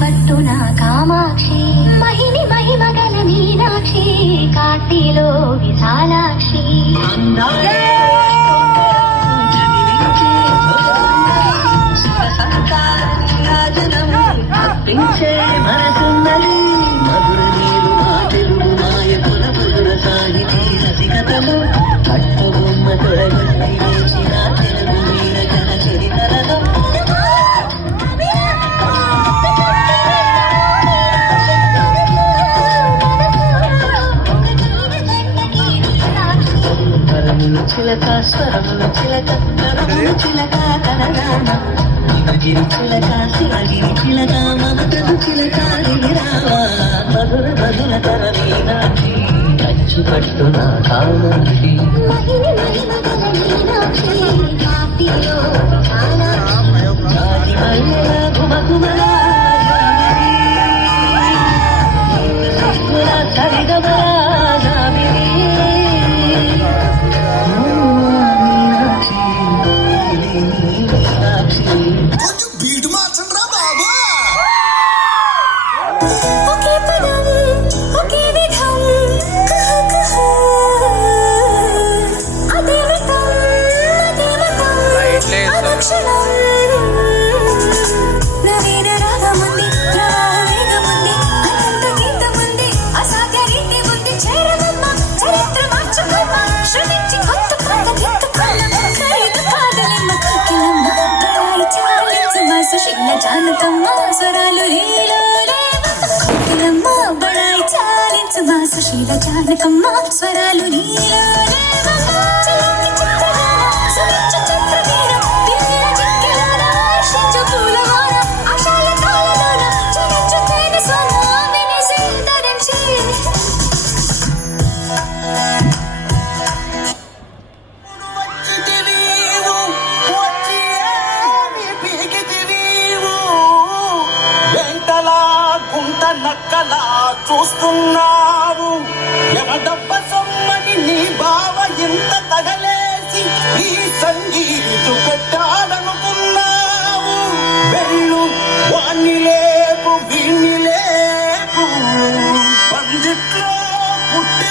పట్టున కామాక్షి మహిమి మహిమగల మీనాక్షి కాశీలో విశాలాక్షి మనసున్నది మధుర నీరు మా తెలుగు నాయకుల మధుర సాహితీ రసికతలు పట్టబొమ్మ తొడగొట్టి వేసిన తెలుగు వీర జన చరితలలో స్వరములు చిలక స్వరములు చిలక నరములు చిలక కనరామ గిరి చిలక శివగిరి చిలక మమతలు చిలక రావా మధుర మధుర తర మీనాక్షి కంచు పట్టున కామాక్షి బీటు మార్చండి రా బాబా. ఒకే పదం ఒకే విధం అదే విధం అదే మతం అనుక్షణం నవీన రాగముంది ప్రవేగముంది అనంత గీతముంది అసాధ్య రీతి ఉంది చేరవమ్మ చరిత్ర మార్చుకోమ్మ శ్రమించి కొత్త పాత గీతుకోమ్మ ఖరీదు కాదలేమ్మ కోకిలమ్మ పరాయి చాలించమ్మ సుశీల జానకమ్మ స్వరాలు కోకిలమ్మ బడాయి చాలించమ్మ సుశీల జానకమ్మ స్వరాలు నీలో చలంకి చిత్రగాన సువించు చిత్రవీర పిల్లల జింకెలోన ఆశించు పూలవాన ఆశాల తాళలోన చరించు తేనె స్వన వినిసి ధరించి నక్కలా చూస్తున్నావు ఎవడబ్బ సొమ్మని నీ బావ ఎంత తగలేసి ఈ సంగీతు పెట్టాలనుకున్నావు వెళ్ళు వాణ్ణి లేపు వీణ్ణి లేపు పందిట్లో పుట్టి